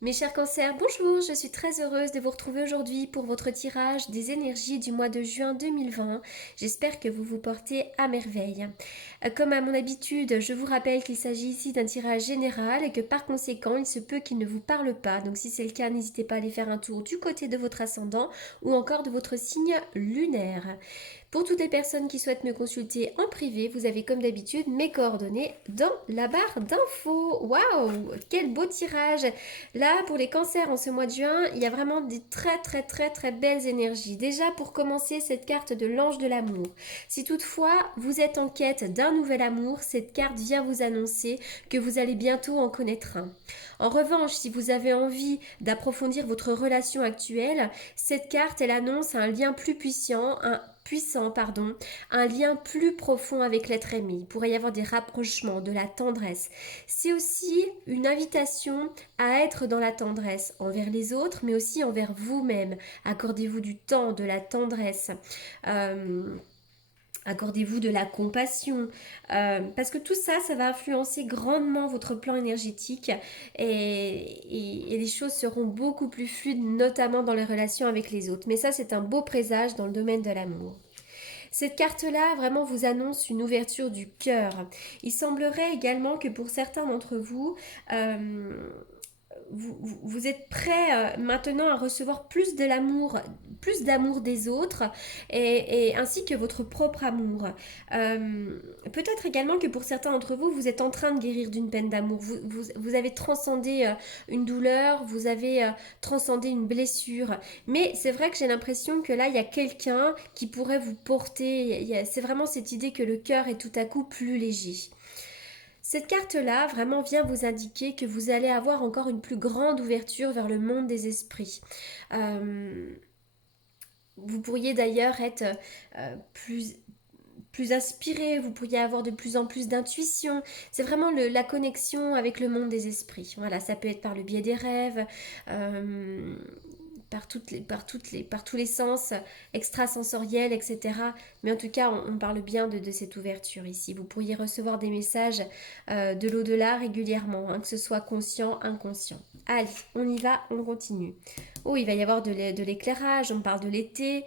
Mes chers cancers, bonjour, je suis très heureuse de vous retrouver aujourd'hui pour votre tirage des énergies du mois de juin 2020. J'espère que vous vous portez à merveille. Comme à mon habitude, je vous rappelle qu'il s'agit ici d'un tirage général et que par conséquent, il se peut qu'il ne vous parle pas. Donc si c'est le cas, n'hésitez pas à aller faire un tour du côté de votre ascendant ou encore de votre signe lunaire. Pour toutes les personnes qui souhaitent me consulter en privé, vous avez comme d'habitude mes coordonnées dans la barre d'infos. Waouh, quel beau tirage! Là, pour les cancers en ce mois de juin, il y a vraiment des très belles énergies. Déjà, pour commencer, cette carte de l'ange de l'amour. Si toutefois vous êtes en quête d'un nouvel amour, cette carte vient vous annoncer que vous allez bientôt en connaître un. En revanche, si vous avez envie d'approfondir votre relation actuelle, cette carte, elle annonce un lien plus puissant, un lien plus profond avec l'être aimé. Il pourrait y avoir des rapprochements, de la tendresse. C'est aussi une invitation à être dans la tendresse envers les autres, mais aussi envers vous-même. Accordez-vous du temps, de la tendresse. Euh, Accordez-vous de la compassion, parce que tout ça, ça va influencer grandement votre plan énergétique et les choses seront beaucoup plus fluides, notamment dans les relations avec les autres. Mais ça, c'est un beau présage dans le domaine de l'amour. Cette carte-là vraiment vous annonce une ouverture du cœur. Il semblerait également que pour certains d'entre vous, vous êtes prêt maintenant à recevoir plus d'amour des autres et ainsi que votre propre amour. Peut-être également que pour certains d'entre vous, vous êtes en train de guérir d'une peine d'amour. Vous avez transcendé une douleur, vous avez transcendé une blessure. Mais c'est vrai que j'ai l'impression que là, il y a quelqu'un qui pourrait vous porter. C'est vraiment cette idée que le cœur est tout à coup plus léger. Cette carte-là vraiment vient vous indiquer que vous allez avoir encore une plus grande ouverture vers le monde des esprits. Euh, Vous pourriez d'ailleurs être plus inspiré, vous pourriez avoir de plus en plus d'intuition. C'est vraiment la connexion avec le monde des esprits. Voilà, ça peut être par le biais des rêves, euh, par tous les sens extrasensoriels, etc. Mais en tout cas, on parle bien de cette ouverture ici. Vous pourriez recevoir des messages de l'au-delà régulièrement, hein, que ce soit conscient, inconscient. Allez, on y va, on continue. Oh, il va y avoir de l'éclairage, on parle de l'été,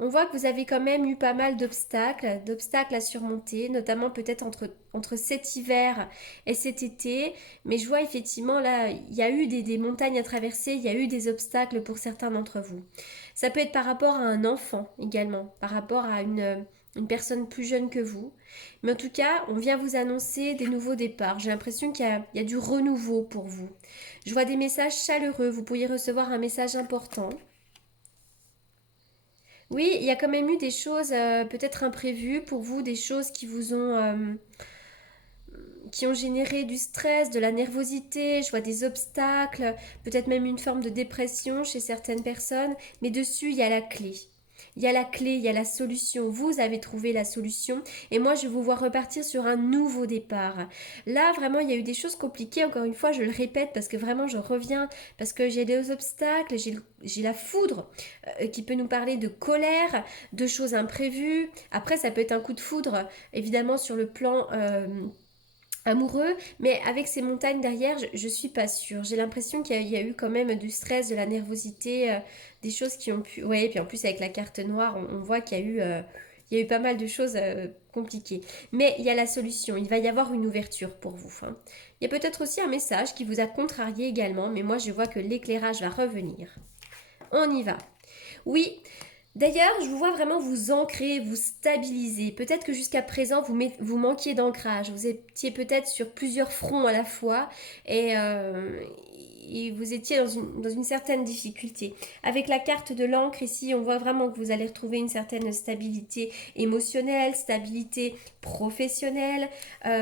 on voit que vous avez quand même eu pas mal d'obstacles à surmonter, notamment peut-être entre cet hiver et cet été. Mais je vois effectivement là, il y a eu des montagnes à traverser, il y a eu des obstacles pour certains d'entre vous. Ça peut être par rapport à un enfant également, par rapport à une personne plus jeune que vous. Mais en tout cas, on vient vous annoncer des nouveaux départs. J'ai l'impression qu'il y a du renouveau pour vous. Je vois des messages chaleureux, vous pourriez recevoir un message important. Oui, il y a quand même eu des choses peut-être imprévues pour vous, des choses qui ont généré du stress, de la nervosité, je vois des obstacles, peut-être même une forme de dépression chez certaines personnes, mais dessus, il y a la clé. Il y a la clé, il y a la solution. Vous avez trouvé la solution et moi je vous vois repartir sur un nouveau départ. Là vraiment il y a eu des choses compliquées, encore une fois je le répète parce que vraiment je reviens, parce que j'ai des obstacles, j'ai la foudre qui peut nous parler de colère, de choses imprévues. Après ça peut être un coup de foudre évidemment sur le plan amoureux, mais avec ces montagnes derrière, je suis pas sûre. J'ai l'impression qu'il y a eu quand même du stress, de la nervosité, des choses qui ont pu. Ouais, et puis en plus avec la carte noire, on voit qu'il y a eu pas mal de choses compliquées. Mais il y a la solution. Il va y avoir une ouverture pour vous, hein. Il y a peut-être aussi un message qui vous a contrarié également, mais moi je vois que l'éclairage va revenir. On y va. Oui, d'ailleurs, je vous vois vraiment vous ancrer, vous stabiliser. Peut-être que jusqu'à présent, vous manquiez d'ancrage. Vous étiez peut-être sur plusieurs fronts à la fois et vous étiez dans une certaine difficulté. Avec la carte de l'encre ici, on voit vraiment que vous allez retrouver une certaine stabilité émotionnelle, stabilité professionnelle.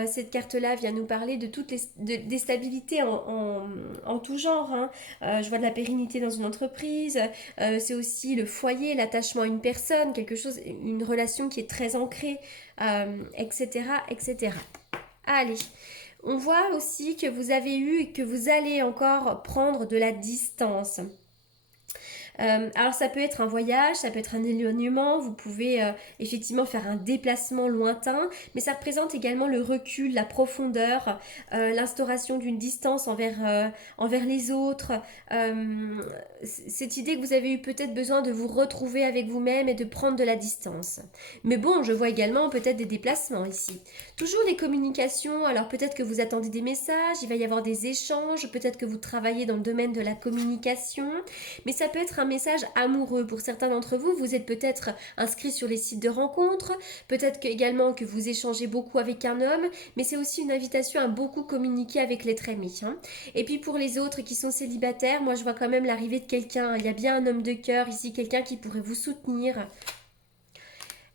Cette carte-là vient nous parler de toutes des stabilités en tout genre, hein. Je vois de la pérennité dans une entreprise, c'est aussi le foyer, l'attachement à une personne, quelque chose, une relation qui est très ancrée, etc., etc. Allez, on voit aussi que vous avez eu et que vous allez encore prendre de la distance. Alors ça peut être un voyage, ça peut être un éloignement, vous pouvez effectivement faire un déplacement lointain, mais ça représente également le recul, la profondeur, l'instauration d'une distance envers les autres, euh, cette idée que vous avez eu peut-être besoin de vous retrouver avec vous-même et de prendre de la distance. Mais bon, je vois également peut-être des déplacements ici. Toujours les communications, alors peut-être que vous attendez des messages, il va y avoir des échanges, peut-être que vous travaillez dans le domaine de la communication, mais ça peut être un message amoureux. Pour certains d'entre vous, vous êtes peut-être inscrit sur les sites de rencontres, peut-être également que vous échangez beaucoup avec un homme, mais c'est aussi une invitation à beaucoup communiquer avec l'être aimé. Hein. Et puis pour les autres qui sont célibataires, moi je vois quand même l'arrivée de quelqu'un. Il y a bien un homme de cœur ici, quelqu'un qui pourrait vous soutenir.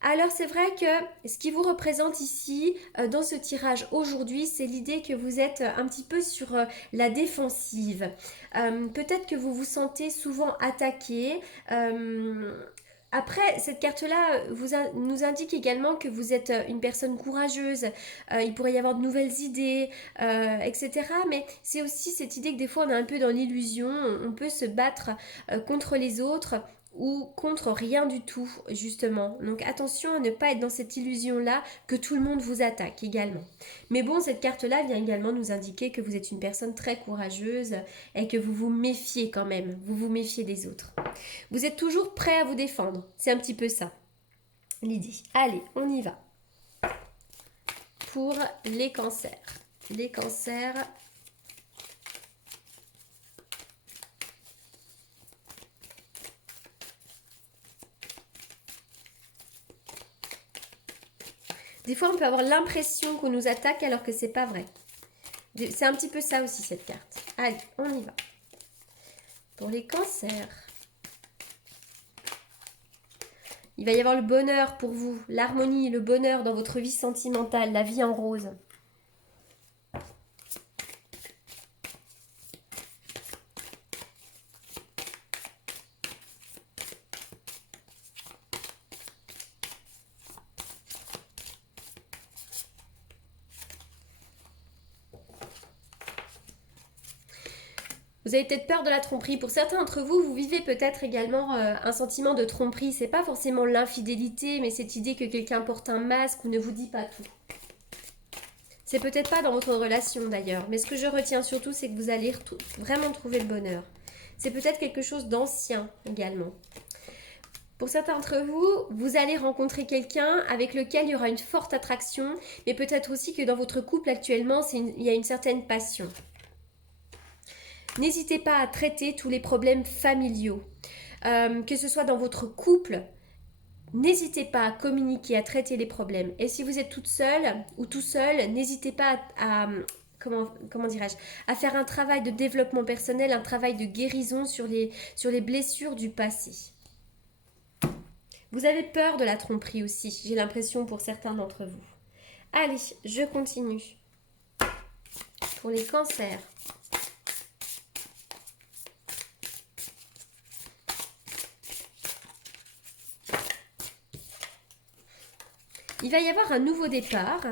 Alors c'est vrai que ce qui vous représente ici dans ce tirage aujourd'hui, c'est l'idée que vous êtes un petit peu sur la défensive. Peut-être que vous vous sentez souvent attaqué. Après, cette carte-là nous indique également que vous êtes une personne courageuse, il pourrait y avoir de nouvelles idées, etc. Mais c'est aussi cette idée que des fois on est un peu dans l'illusion, on peut se battre contre les autres ou contre rien du tout, justement. Donc attention à ne pas être dans cette illusion-là que tout le monde vous attaque également. Mais bon, cette carte-là vient également nous indiquer que vous êtes une personne très courageuse et que vous vous méfiez quand même, vous vous méfiez des autres. Vous êtes toujours prêt à vous défendre, c'est un petit peu ça, l'idée. Allez, on y va. Pour les cancers. Les cancers... Des fois, on peut avoir l'impression qu'on nous attaque alors que c'est pas vrai. C'est un petit peu ça aussi, cette carte. Allez, on y va. Pour les cancers. Il va y avoir le bonheur pour vous, l'harmonie, le bonheur dans votre vie sentimentale, la vie en rose. Vous avez peut-être peur de la tromperie. Pour certains d'entre vous, vous vivez peut-être également un sentiment de tromperie. C'est pas forcément l'infidélité, mais cette idée que quelqu'un porte un masque ou ne vous dit pas tout. C'est peut-être pas dans votre relation d'ailleurs, mais ce que je retiens surtout, c'est que vous allez vraiment trouver le bonheur. C'est peut-être quelque chose d'ancien également. Pour certains d'entre vous, vous allez rencontrer quelqu'un avec lequel il y aura une forte attraction, mais peut-être aussi que dans votre couple actuellement, il y a une certaine passion. N'hésitez pas à traiter tous les problèmes familiaux, que ce soit dans votre couple. N'hésitez pas à communiquer, à traiter les problèmes. Et si vous êtes toute seule ou tout seul, n'hésitez pas comment dirais-je, à faire un travail de développement personnel, un travail de guérison sur les blessures du passé. Vous avez peur de la tromperie aussi, j'ai l'impression pour certains d'entre vous. Allez, je continue. Pour les cancers. Il va y avoir un nouveau départ.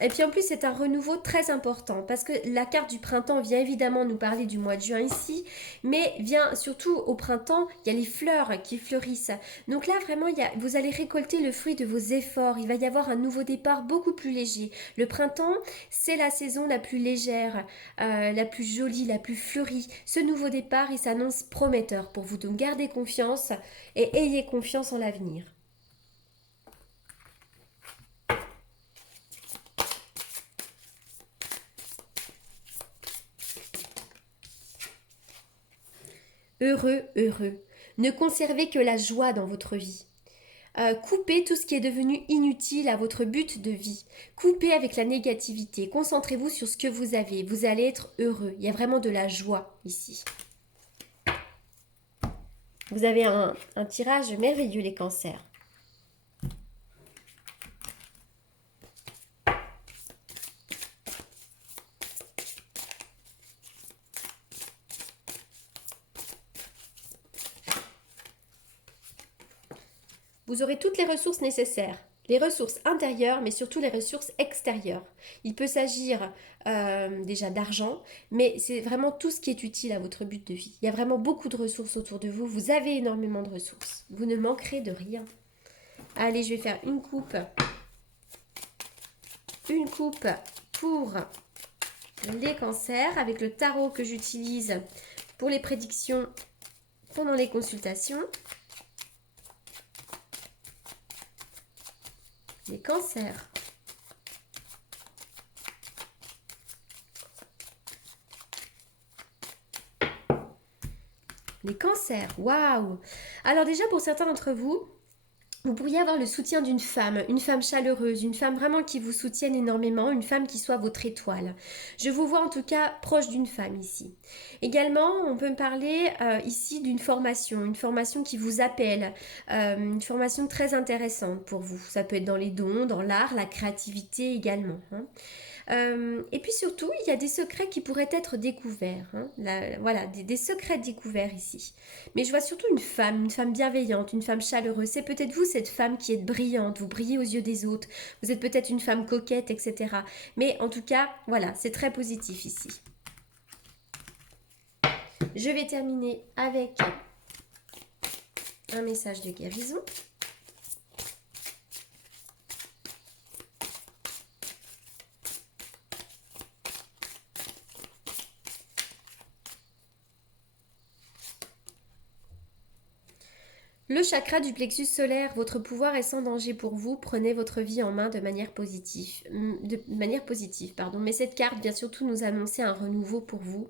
Et puis en plus, c'est un renouveau très important parce que la carte du printemps vient évidemment nous parler du mois de juin ici, mais vient surtout au printemps, il y a les fleurs qui fleurissent. Donc là, vraiment, vous allez récolter le fruit de vos efforts. Il va y avoir un nouveau départ beaucoup plus léger. Le printemps, c'est la saison la plus légère, la plus jolie, la plus fleurie. Ce nouveau départ, il s'annonce prometteur pour vous. Donc gardez confiance et ayez confiance en l'avenir. Heureux, heureux. Ne conservez que la joie dans votre vie. Coupez tout ce qui est devenu inutile à votre but de vie. Coupez avec la négativité. Concentrez-vous sur ce que vous avez. Vous allez être heureux. Il y a vraiment de la joie ici. Vous avez un tirage merveilleux, les cancers. Vous aurez toutes les ressources nécessaires Les ressources intérieures, mais surtout les ressources extérieures. Il peut s'agir déjà d'argent, mais c'est vraiment tout ce qui est utile à votre but de vie. Il y a vraiment beaucoup de ressources autour de vous. Vous avez énormément de ressources. Vous ne manquerez de rien. Allez, je vais faire une coupe. Une coupe pour les cancers avec le tarot que j'utilise pour les prédictions pendant les consultations. Les cancers. Les cancers, waouh! Alors déjà pour certains d'entre vous, vous pourriez avoir le soutien d'une femme, une femme chaleureuse, une femme vraiment qui vous soutienne énormément, une femme qui soit votre étoile. Je vous vois en tout cas proche d'une femme ici. Également, on peut me parler ici d'une formation, une formation qui vous appelle, une formation très intéressante pour vous. Ça peut être dans les dons, dans l'art, la créativité également. Hein. Et puis surtout, il y a des secrets qui pourraient être découverts. Hein. Voilà, des secrets découverts ici. Mais je vois surtout une femme bienveillante, une femme chaleureuse. C'est peut-être vous, cette femme qui est brillante, vous brillez aux yeux des autres. Vous êtes peut-être une femme coquette, etc. Mais en tout cas, voilà, c'est très positif ici. Je vais terminer avec un message de guérison. Le chakra du plexus solaire, votre pouvoir est sans danger pour vous. Prenez votre vie en main de manière positive. Mais cette carte vient surtout nous annoncer un renouveau pour vous.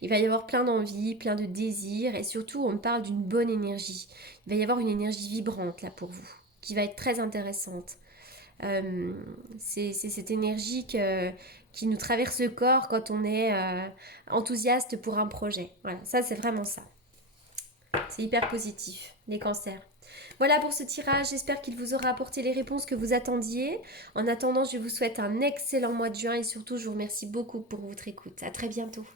Il va y avoir plein d'envie, plein de désirs et surtout on parle d'une bonne énergie. Il va y avoir une énergie vibrante là pour vous, qui va être très intéressante. C'est cette énergie qui nous traverse le corps quand on est enthousiaste pour un projet. Voilà, ça c'est vraiment ça. C'est hyper positif, les cancers. Voilà pour ce tirage, j'espère qu'il vous aura apporté les réponses que vous attendiez. En attendant, je vous souhaite un excellent mois de juin et surtout, je vous remercie beaucoup pour votre écoute. À très bientôt.